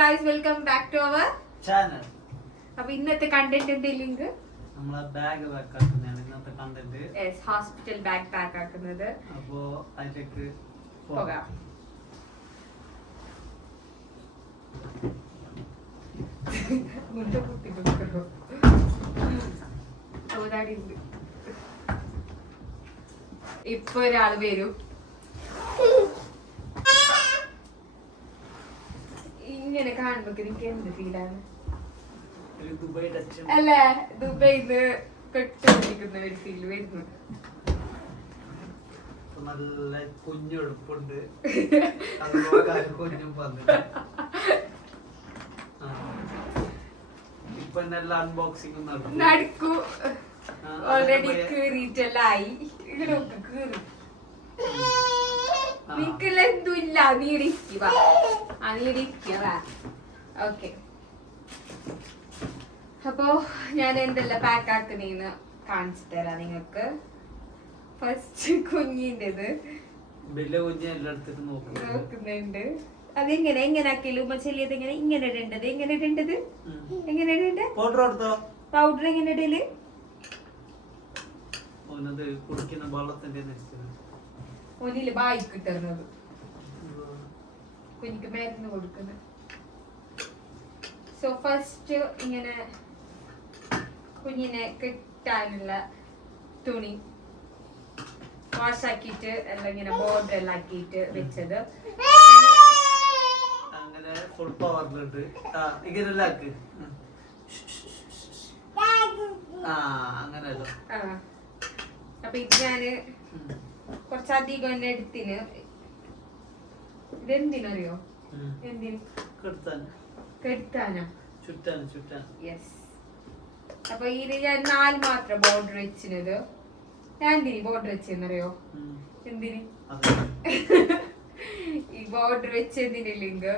guys, welcome back to our channel. അപ്പോൾ ഇന്നത്തെ content എന്തെങ്കിലും നമ്മളെ ബാഗ് പാക്ക് ആക്കുന്നതാണ് ഇന്നത്തെ content. Yes, hospital bag pack ആക്കുന്നത്. അപ്പോൾ അതിലേക്ക് പോകാം. ഇപ്പൊ ഒരാൾ വരും. ഇങ്ങനെ കാണുമ്പോ എനിക്ക് എന്ത് ഫീലാണ് അല്ലേ? ദുബൈന്ന് കെട്ടിക്കുന്ന ഒരു ഫീൽ വരുന്നു. നല്ല കുഞ്ഞെടുപ്പുണ്ട്. ഇപ്പൊ എല്ലാം അൺബോക്സിംഗ് നടക്കൂ. ഓൾറെഡി കീറിയിട്ടെല്ലായി. ഇങ്ങനൊക്കെ കീറി നിനക്കെന്തുമില്ല. നീടിക്കുക ഓക്കെ. അപ്പോ ഞാൻ എന്തെല്ലാം പാക്ക് ആക്കുന്നേന്ന് കാണിച്ചു തരാം നിങ്ങൾക്ക്. ഫസ്റ്റ് കുഞ്ഞിൻ്റെത് നോക്കുന്നുണ്ട്. അതെങ്ങനെ എങ്ങനെ ആക്കിയാലും ഉമ്മച്ചെല്ലിയത് എങ്ങനെ ഇങ്ങനെ ഇടേണ്ടത് എങ്ങനെ ഇടേണ്ടത് എങ്ങനെ ഇടേണ്ടത് പൗഡർ എങ്ങനെ ഇടല് ഒന്നില് ബായി കിട്ടുന്നത് കുഞ്ഞിക്ക് മരുന്ന് കൊടുക്കുന്നത്. സോ ഫസ്റ്റ് ഇങ്ങനെ കുഞ്ഞിനെ കെട്ടാനുള്ള തുണി വാഷ് ആക്കിയിട്ട് എല്ലാം ഇങ്ങനെ ബോർഡർ എല്ലാം ആക്കിയിട്ട് വെച്ചത്. അങ്ങനെ ഫുൾ പവറിലുണ്ട്. ഇങ്ങനെല്ലാം അങ്ങനെയല്ലോ. അപ്പൊ ഇത് ഞാന് കുറച്ചധികം തന്നെ എടുത്തിന്. ഇതെന്തിനറിയോ? എന്തിന് കെടുത്താനാ? യെസ്. അപ്പൊ ഇതിന് ഞാൻ 4 മാത്രം ബോർഡർ വെച്ചിരുന്നത്. ഞാൻ എന്തിന് ബോർഡർ വെച്ചെന്നറിയോ? എന്തിന് ഈ ബോർഡർ വെച്ചതിന്റെ ലിങ്ക്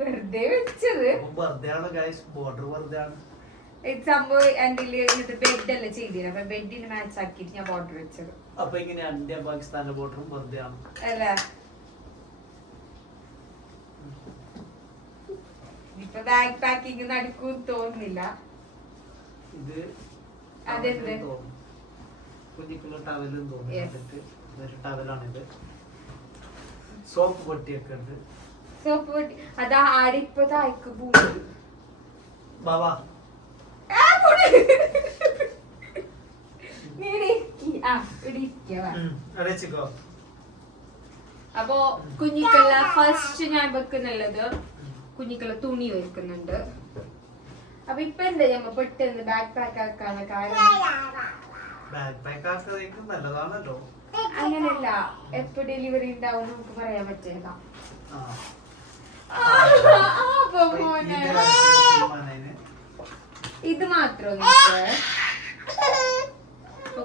വെറുതെ വെച്ചത്. സംഭവം എന്റെ ബെഡ് അല്ല ചെയ്തിരുന്നു. അപ്പൊ ബെഡിന് മാച്ച് ആക്കിട്ട് ഞാൻ ബോർഡർ വെച്ചത്. അപ്പൊ ഇങ്ങനെ ഇന്ത്യ പാകിസ്ഥാന്റെ ബോർഡറും വെറുതെ ആണ് അല്ല. ഇപ്പൊ ബാഗ് പാക്കിങ് നടക്കും തോന്നുന്നില്ല. ഇത് അതെന്ത് കുഞ്ഞിക്കുള്ള ടവലും തോന്നുന്നു. ടവലാണിത്. സോപ്പ് പൊട്ടിയൊക്കെ ഉണ്ട്. സോപ്പ് പൊട്ടി അതാ ആടിപ്പോ തായ്ക്ക് പൂണ്ട് ബാബാ. അപ്പൊ കുഞ്ഞിക്കുള്ള ഫസ്റ്റ് ഞാൻ വെക്കുന്നുള്ളത് കുഞ്ഞിക്കുള്ള തുണി വെക്കുന്നുണ്ട്. അപ്പൊ ഇപ്പൊ എന്താ ഞമ്മ പെട്ടെന്ന് ബാഗ് പാക്ക് ആക്കാനുള്ള കാരണം? നല്ലതാണല്ലോ. അങ്ങനെയല്ല, എപ്പോ ഡെലിവറി ഉണ്ടാവും നമുക്ക് പറയാൻ പറ്റില്ല. ഇത് മാത്രം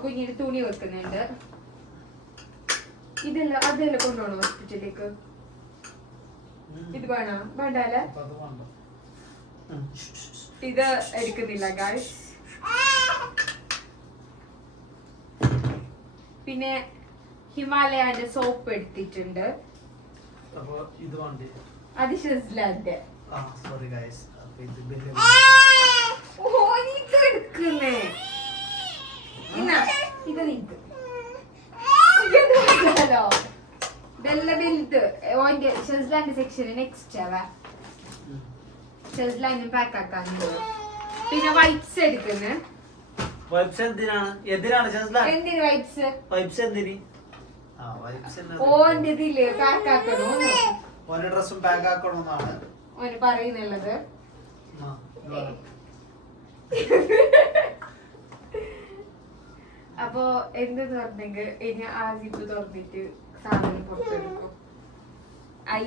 കുഞ്ഞിന് തുണി വെക്കുന്നുണ്ട്. ഇതല്ല അതെല്ലാം കൊണ്ടുപോകണം ഹോസ്പിറ്റലിലേക്ക്. ഇത് വേണോ? വേണ്ടല്ലേ? ഇത് എടുക്കുന്നില്ല ഗായ്സ്. പിന്നെ ഹിമാലയന്റെ സോപ്പ് എടുത്തിട്ടുണ്ട്. അത് ഷെസ്ലാന്റെ. എടുക്കുന്നേ ഇത് നിക്ക് ഇതെല്ലാം വലുത്. ഓന്റെ ഷെസ്ലാന്റെ സെക്ഷന് നെക്സ്റ്റ് ആവാ. ഷെസ്ലാൻഡ് പാക്ക് ആക്കാനുണ്ട്. പിന്നെ വൈപ്സ് എടുക്കുന്നു. എന്തിന് വൈപ്സ്? ഓന്റെ ഇതില് പാക്ക് ആക്കണോ? ഓന്റെ ഡ്രസ്സും പാക്ക് ആക്കണമെന്നാണ് ഓന് പറയുന്നുള്ളത്. അപ്പൊ എന്തെന്ന് പറഞ്ഞെങ്കിൽ ഇനി ആ ജിപ്പ് തുറന്നിട്ട് സാധനം പുറത്തെടുക്കും.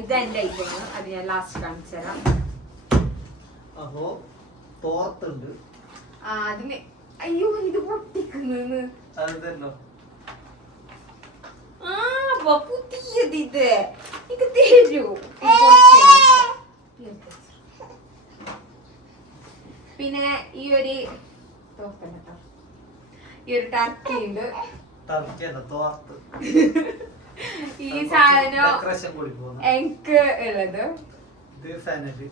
ഇതെന്റെ ഐറ്റം. അത് ഞാൻ ലാസ്റ്റ് കാണിച്ചു തരാം. അപ്പോ തോർത്തുണ്ട്. അതിന് അയ്യോ ഇത് പൊട്ടിക്കുന്നു. പുതിയത് ഇത് ഇത് തരൂ. പിന്നെ ഈ ഒരു ടർക്കി ഉണ്ട്. ഈ സാധനം എനിക്ക് ഉള്ളത് ഇത് ഫാനല്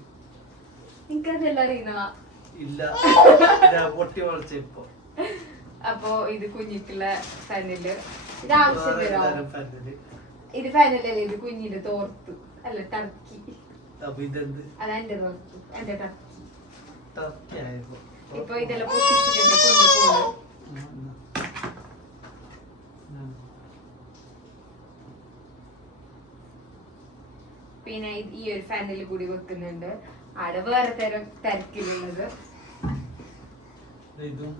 എനിക്കതെല്ലാം അറിയുന്ന. ഇല്ല പൊട്ടി വളച്ചിപ്പോ. അപ്പൊ ഇത് കുഞ്ഞിക്കുള്ള ഫാനല്. ഇത് ആവശ്യം വരാം. ഫാനല് ഇത് ഫാനലല്ലേ, ഇത് കുഞ്ഞിന്റെ തോർത്ത് അല്ല ടർക്കി. അപ്പൊ ഇതെന്ത്? അതെന്റെ തോർത്ത്, എന്റെ ടർക്കി. ടർക്കി ആയപ്പോ ഇപ്പൊ ഇതെല്ലാം പൊട്ടിച്ചിട്ടുണ്ട് കൊണ്ടുപോകും. പിന്നെ ഈ ഒരു ഫാനിൽ കൂടി വെക്കുന്നുണ്ട്. അവിടെ വേറെ തരം തിരക്കിലുള്ളത്. ഇതും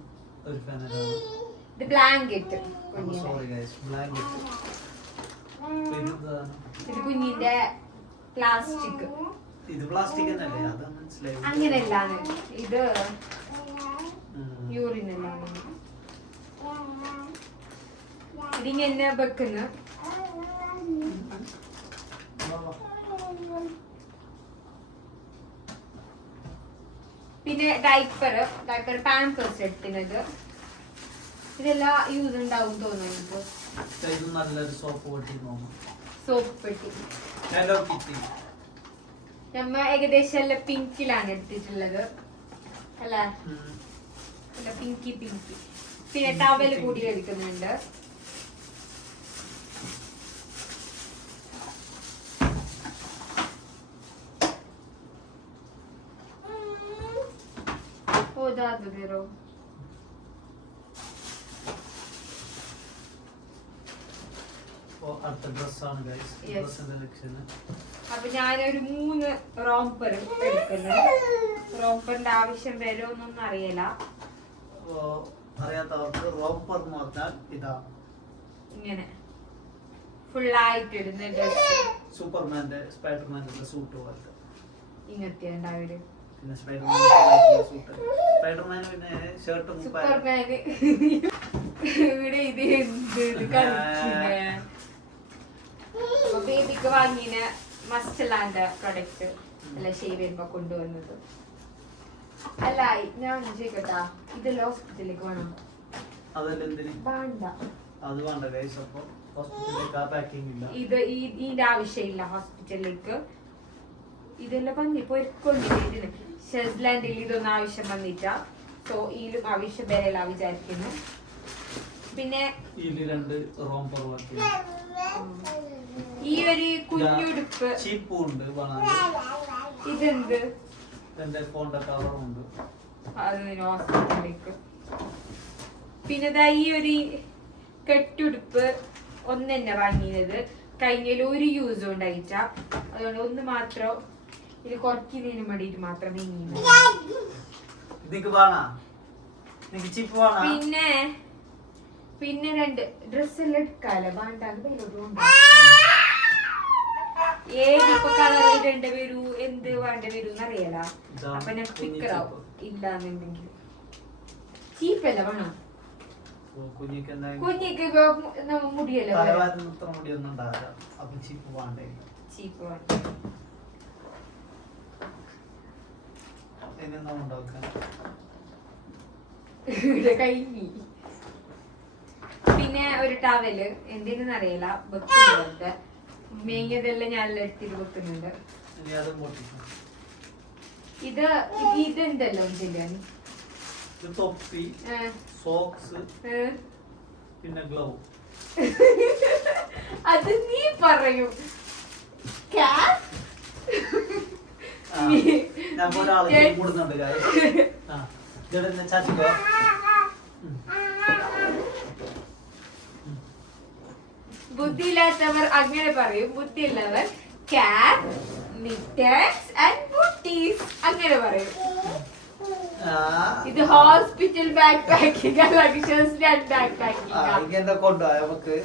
ഒരു ഫാനലാണ്. ഇത് ബ്ലാങ്കറ്റ്. Sorry guys, blanket. ഇത് കുഞ്ഞിന്റെ പ്ലാസ്റ്റിക്. ഇത് പ്ലാസ്റ്റിക് തന്നെയല്ലേ? അത് മനസ്സിലായി. അങ്ങനെയല്ലാന്ന്, ഇത് യൂറിൻ എല്ലാം. ഇതിങ്ങനെ വെക്കുന്ന. പിന്നെ ഡൈപ്പർ പാമ്പേഴ്സ് എടുക്കുന്നത്. ഇതെല്ലാം യൂസ് ഉണ്ടാവും തോന്നുന്നു. ഇത് നല്ലൊരു സോപ്പ് പെട്ടി. സോപ്പ് പെട്ടി. Hello kitty. നമ്മ ഏകദേശം എല്ലാം പിങ്കിലാണ് എടുത്തിട്ടുള്ളത് അല്ല, പിങ്കി. പിന്നെ ടവല് കൂടി എടുക്കുന്നുണ്ട്. ഓ ദാദു വേറോ. അടുത്ത ഡ്രസ്സാണ് ഗൈസ്. ഡ്രസ്സിന്റെ സെക്ഷൻ. അപ്പൊ ഞാനൊരു 3 റോംപർ എടുക്കുന്നു. റോംപറിന്റെ ആവശ്യം വരുമോന്നൊന്നും അറിയില്ല. അറിയാത്തവർക്ക് റോംപർ എന്ന് പറഞ്ഞാൽ ഇതാ ഇങ്ങനെ ഫുള്ളായിട്ട് ഇടുന്ന ഡ്രസ്. സൂപ്പർമാന്റെ സ്പൈഡർമാന്റെ സൂട്ട് പോലത്തെ ഇങ്ങനത്തെ ഉണ്ടാവര്. പിന്നെ സ്പൈഡർമാൻ സൂട്ട്. സ്പൈഡർമാൻ പിന്നെ ഷർട്ടും സൂപ്പർമാന് ഇവിടെ ഇത് എന്ത് കളിക്കുന്നേ. ബേബിക്ക് വാങ്ങിയ മസ്റ്റലാന്റെ പ്രൊഡക്റ്റ് അല്ല ഷേവ് ചെയ്യുമ്പോ കൊണ്ടുവന്നത്. അല്ല ഞാൻ ചോദിക്കട്ടാ, ഇതെല്ലാം ഹോസ്പിറ്റലിലേക്ക് വേണം? അതെല്ലാം എന്തിന് വേണ്ട, അത് വേണ്ട ഗൈസ്. അപ്പൊ ഹോസ്പിറ്റലിലേക്ക് ആ പാക്കിംഗ് ഇല്ല. ഇത് ഇതിന്റെ ആവശ്യമില്ല ഹോസ്പിറ്റലിലേക്ക്. ഇതെല്ലാം വന്നി പൊരുക്കൊണ്ടിട്ട് ഷെസ്ലാൻഡിൽ ഇതൊന്നും ആവശ്യം വന്നിട്ട. സോ ഇതിലും ആവശ്യം വരെയല്ല വിചാരിക്കുന്നു. പിന്നെ ഇതില് 2 റോംപർ ബാക്കി. ഈ ഒരു കുഞ്ഞുടുപ്പ് ചീപ്പും ഉണ്ട്. ഇതെന്ത്? എന്റെ ഫോണിന്റെ കവറും ഉണ്ട്. അത് ഹോസ്പിറ്റലിലേക്ക്. പിന്നെ ദാ ഈ ഒരു കെട്ടുടുപ്പ് ഒന്നെന്നെ വാങ്ങിയത്. കഴിഞ്ഞതിൽ ഒരു യൂസും ഉണ്ടായിട്ട. അതുകൊണ്ട് ഒന്ന് മാത്രം ഇത് കുറയ്ക്കുന്നതിന് വേണ്ടിട്ട് മാത്രം വാങ്ങിയത്. പിന്നെ 2 ഡ്രസ് എല്ലാം എടുക്കാലോ. വേണ്ടാന്ന് ഏതിപ്പോ കളർ ഇടേണ്ട വരൂ, എന്ത് വേണ്ട വരൂ എന്നറിയാല. അപ്പൊ ഞാൻ പിക്കറാവും ഇല്ലാന്നുണ്ടെങ്കിൽ. ചീപ്പല്ല വേണം കുഞ്ഞിക്ക്. ഇപ്പൊ മുടിയല്ലോ ചീപ്പ് വേണ്ട. ഇവിടെ കഴിഞ്ഞി. പിന്നെ ഒരു ടവല് എന്തിനെന്ന് അറിയില്ല വെക്കുന്നുണ്ട്. മേങ്ങിയതെല്ലാം ഞാൻ എടുത്തിട്ട് വെക്കുന്നുണ്ട്. ഇതെന്തല്ലോ ചെയ്യാൻ തൊപ്പി, സോക്സ്, പിന്നെ ഗ്ലൗ. അത് നീ പറയും. ബുദ്ധിയില്ലാത്തവർ അങ്ങനെ പറയും. ബുദ്ധിയുള്ളവർ ക്യാപ്, മിറ്റൻസ് ആൻഡ് ബൂട്ടീസ് അങ്ങനെ പറയും. ഇത് ഹോസ്പിറ്റൽ ബാഗ് പാക്കിംഗ് അല്ല, ഷെസ്ലാൻഡ് ബാഗ് പാക്കിംഗ്. കൊണ്ടുപോയി നമുക്ക്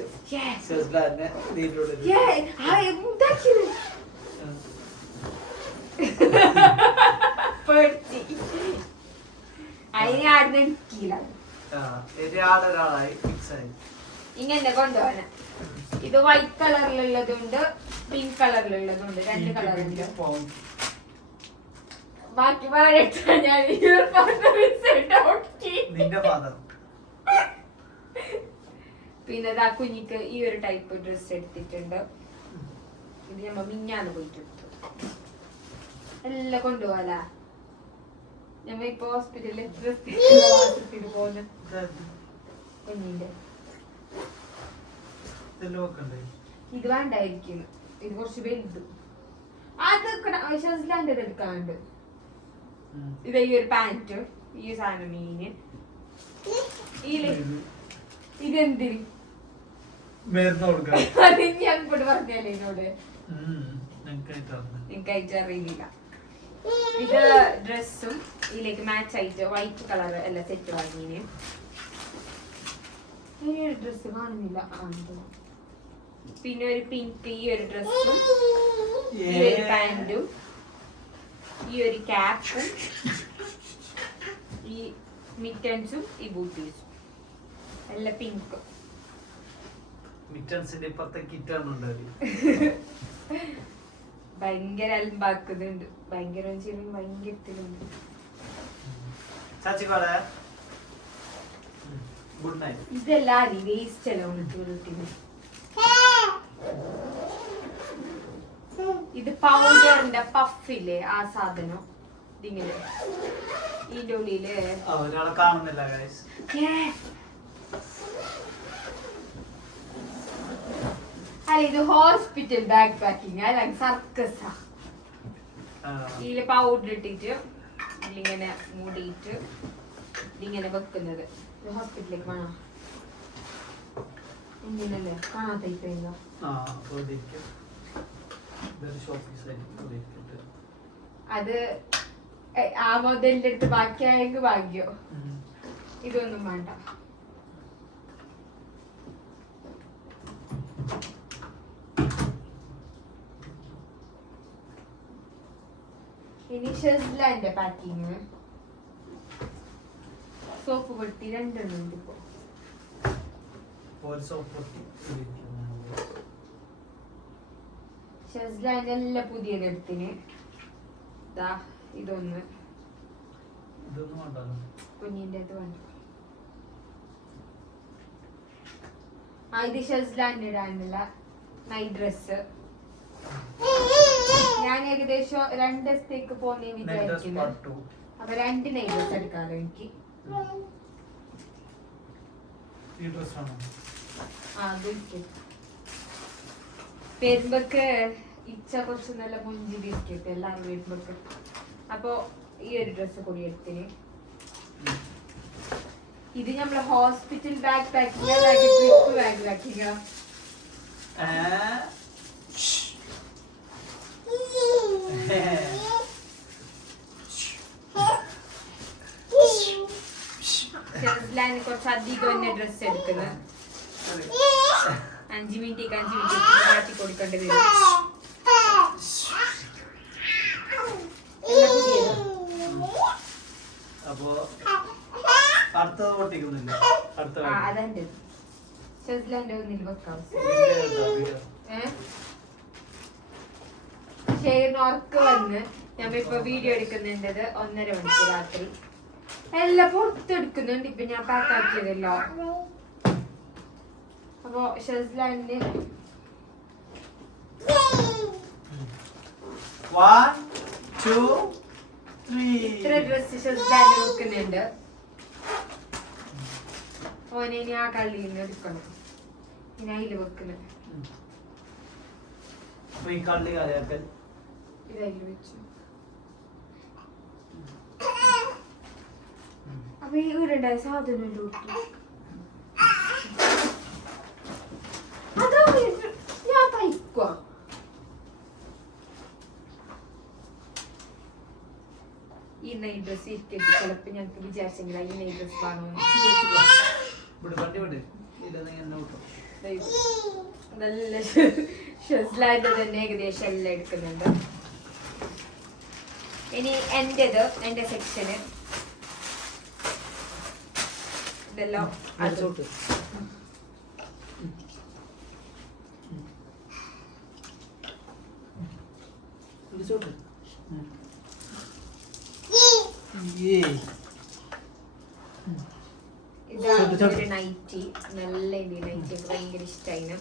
ഇങ്ങനെ കൊണ്ടുപോകാൻ. ഇത് വൈറ്റ് കളറിലുള്ളതുണ്ട്, പിങ്ക് കളറിലുള്ളതുണ്ട്. 2 കളറുണ്ട്. ബാക്കി ഞാൻ പിന്നെ ആ കുഞ്ഞിക്ക് ഈ ഒരു ടൈപ്പ് ഡ്രസ് എടുത്തിട്ടുണ്ട്. ഇത് നമ്മ മിഞ്ഞാന്ന് പോയിട്ട് എടുത്തു. എല്ലാം കൊണ്ടുപോകാല ഞമ്മ ഇപ്പൊ ഹോസ്പിറ്റലിൽ പോകുന്ന കുഞ്ഞിന്റെ ഇത് വേണ്ടായിരിക്കും. ഇത് കുറച്ച് വലുത് അത് ഷസ്ലാൻ്റെ എടുക്കാണ്ട്. ഇത് ഈ ഒരു പാന്റ് ഈ സാധനം മീന് ഇതെന്തിന് അത് ഞാൻ ഇങ്ങോട്ട് പറഞ്ഞല്ലേ എന്നോട് എനിക്കായിട്ട് അറിയില്ല. ഇത് ഡ്രസ്സും ഇതിലേക്ക് മാച്ച് ആയിട്ട് വൈറ്റ് കളർ എല്ലാം സെറ്റ് വാങ്ങിന്. ഈ ഒരു ഡ്രസ്സ് കാണുന്നില്ല. പിന്നെ ഒരു പിങ്ക് ഈ ഒരു ഡ്രസ്സും ഈ ഒരു പാന്റും ഈ ഒരു ക്യാപ്പും ഈ മിറ്റൻസും ഈ ബൂട്ടീസും എല്ലാം പിങ്ക്. ഭയങ്കര അലമ്പാക്കുന്നുണ്ട്. ഭയങ്കര ഭയങ്കരത്തിലുണ്ട്. ഇതെല്ലാം വേസ്റ്റ് അല്ല വീട്ടിന്. ഇത് പൗഡറിന്റെ പഫില്ലേ ആ സാധനം ഇതിങ്ങനെ ഇതിന്റെ ഉള്ളില് കാണുന്നില്ല. അല്ല ഇത് ഹോസ്പിറ്റൽ ബാഗ് പാക്കിങ് അല്ല സർക്കസാ. ഇതില് പൗഡർ ഇട്ടിട്ട് ഇതിലിങ്ങനെ മൂടിയിട്ട് ഇതിങ്ങനെ വെക്കുന്നത്. ഹോസ്പിറ്റലിലേക്ക് വേണം ഇങ്ങനല്ലേ കാണാത്ത ഇപ്പൊ അത് ആ മുതലിന്റെ അടുത്ത് ബാക്കിയായെങ്കിൽ ഭാഗ്യോ. ഇതൊന്നും വേണ്ട. ഇനി ഷസ്ലാന്റെ പാക്കിങ്. സോപ്പ് പൊട്ടി 2 ഉണ്ട് ഇപ്പൊ. ഷസ്ലാന്റെ എല്ലാം പുതിയതെടുത്തിന്. ഇതൊന്ന് കുഞ്ഞിന്റെ അത് വേണ്ട. ഇത് ഷസ്ലാന്റെ ഇടാനുള്ള നൈറ്റ് ഡ്രസ്. ഞാൻ ഏകദേശം 2 ദിവസത്തേക്ക് പോന്നേ വിചാരിക്കുന്നു. അപ്പൊ 2 നൈറ്റ് ഡ്രസ് എടുക്കാറ് എനിക്ക്. പെരുമ്പക്ക് ഇച്ച കുറച്ച് നല്ല മുഞ്ചി ബിസ്ക്കറ്റ് എല്ലാവരും വരുമ്പക്ക്. അപ്പൊ ഈ ഒരു ഡ്രസ്സ് കൂടി എടുത്തിന്. ഇത് നമ്മളെ hospital bag packing trip bag packing. ഷസ്ലാന് കുറച്ച് അധികം തന്നെ ഡ്രസ്സ് എടുക്കുന്നത്. 5 മിനിറ്റ് മാറ്റി കൊടുക്കേണ്ടി വരും. അതുണ്ട് ഷസ്ലാന്റെ ഒന്നിൽ വെക്കാം. ഷെയറിന് ഉറക്കം വന്ന് ഞമ്മ വീഡിയോ എടുക്കുന്നുണ്ടത് 1:30 മണിക്ക് രാത്രി. എല്ലാം പുറത്തെടുക്കുന്നുണ്ട്. ഇപ്പൊ ഞാൻ പാക്കാക്കിയതല്ലോ. അപ്പൊ ഷസ്ലാന്റെ 1 2 3 ഇത്ര ഡ്രസ് ഷസ്ലാന്റെ വെക്കുന്നുണ്ട്. ഓനെ ഇനി ആ കള്ളിയിൽ നിന്ന് എടുക്കണം. ഇനി അതില് വെക്കുന്നത് ഇതതില് വെച്ചു. അപ്പൊ ഈ വീടുണ്ടായ സാധനം ഞാൻ തയ്ക്കുക. ഈ നൈറ്റ് ഡ്രസ് ഇരിക്കട്ടെ. ചിലപ്പോ ഞങ്ങക്ക് വിചാരിച്ചെങ്കിൽ ഈ നൈറ്റ് ഡ്രസ് വാങ്ങുന്നു. നല്ല ഷസ്ലാന്റെ തന്നെ ഏകദേശം എല്ലാം എടുക്കുന്നുണ്ട്. ഇനി എന്റെ സെക്ഷന് ഇതെല്ലാം അതോട്ട് ഇതാണ് ഒരു നൈറ്റി. നല്ല ഇന്ത്യ നൈറ്റി ഭയങ്കര ഇഷ്ടമായി.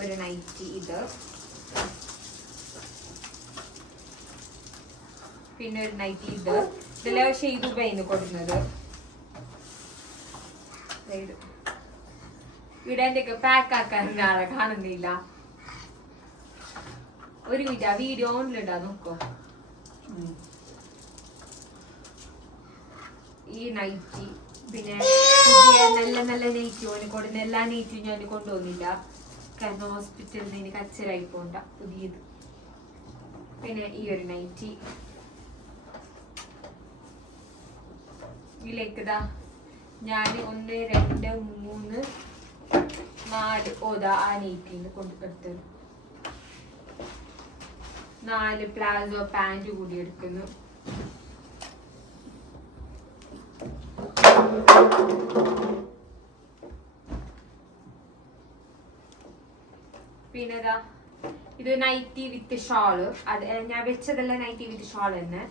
ഒരു നൈറ്റി ഇത് പിന്നെ ഒരു നൈറ്റി ഇതെല്ലാം ഷെയ്തു പൈന്ന് കൊടുക്കുന്നത്. ഇവിടെ ഒക്കെ പാക്ക് ആക്കാൻ ആളെ കാണുന്നില്ല. ഒരു മിനിറ്റ് ആ വീഡിയോ ഓണിലിടാ നോക്കോ. ഈ നൈറ്റി പിന്നെ പുതിയ നല്ല നല്ല നൈറ്റി ഓന് കൊടുക്കുന്ന എല്ലാ നൈറ്റിയും ഞാൻ കൊണ്ടുവന്നില്ല. കാരണം ഹോസ്പിറ്റലിൽ നിന്ന് കച്ചറായി പോണ്ട പുതിയത്. പിന്നെ ഈ ഒരു നൈറ്റി ഇതിലേക്കതാ ഞാൻ 1 2 3 4 ഓതാ ആ നൈറ്റിന്ന് കൊണ്ടെടുത്ത് 4 പ്ലാസോ പാന്റ് കൂടി എടുക്കുന്നു. പിന്നെതാ ഇത് നൈറ്റി വിത്ത് ഷോള്. അത് ഞാൻ വെച്ചതല്ല നൈറ്റി വിത്ത് ഷോൾ തന്നെ.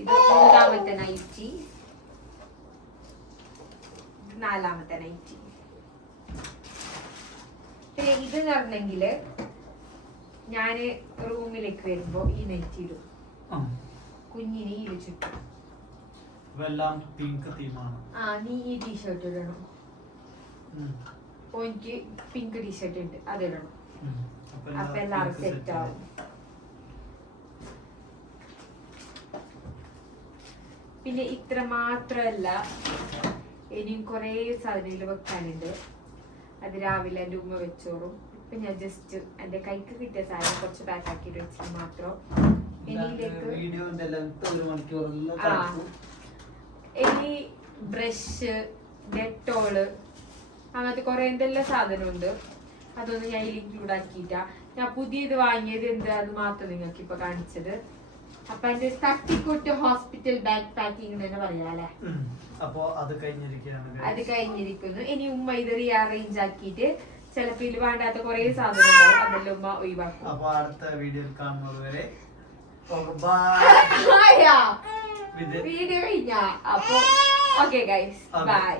ഇത് 3ാമത്തെ നൈറ്റി, 4ാമത്തെ നൈറ്റി. പിന്നെ ഇത് പറഞ്ഞെങ്കില് ഞാന് റൂമിലേക്ക് വരുമ്പോ ഈ നൈറ്റി ഇടും, കുഞ്ഞിനെ ഈ ചുറ്റും. നീ ഈ ടീഷർട്ട് ഇടണം. എനിക്ക് പിങ്ക് ടീഷർട്ട് ഉണ്ട്, അതിടണം. അപ്പൊ എല്ലാവരും സെറ്റ് ആവും. പിന്നെ ഇത്ര മാത്രല്ല, ഇനിയും കുറേ സാധനങ്ങൾ വെക്കാനുണ്ട്. അത് രാവിലെ എൻ്റെ ഉമ്മ വെച്ചോറും. ഇപ്പൊ ഞാൻ ജസ്റ്റ് എന്റെ കൈക്ക് കിട്ടിയ സാധനം കുറച്ച് പാക്ക് ആക്കിയിട്ട് വെച്ചാൽ മാത്രം. ഇനി ബ്രഷ്, ഡെറ്റോള്, അങ്ങനത്തെ കുറെ എന്തെല്ലാം സാധനമുണ്ട്. അതൊന്നും ഞാൻ ഇതിൽ ഇൻക്ലൂഡ് ആക്കിയിട്ടാ. ഞാൻ പുതിയത് വാങ്ങിയത് എന്താന്ന് മാത്രം നിങ്ങൾക്ക് ഇപ്പൊ കാണിച്ചത്. അപ്പൊ എന്റെ തട്ടിക്കൂട്ട് ഹോസ്പിറ്റൽ ബാഗ് പാക്കിംഗ് തന്നെ പറയാല്ലേ. അപ്പൊ അത് കഴിഞ്ഞിരിക്കുന്നു. ഇനി ഉമ്മ ഇത് റീഅറേഞ്ച് ആക്കിയിട്ട് ചിലപ്പോ ഇതിൽ വേണ്ടാത്ത കുറെ സാധനം ഉണ്ടാവും, അതെല്ലാം ഉമ്മ ഒഴിവാക്കും. അപ്പൊ അടുത്ത വീഡിയോയിൽ കാണുന്നത് വരെ വീഡിയോ കഴിഞ്ഞ. അപ്പൊ ഓക്കെ ഗൈസ്, ബൈ.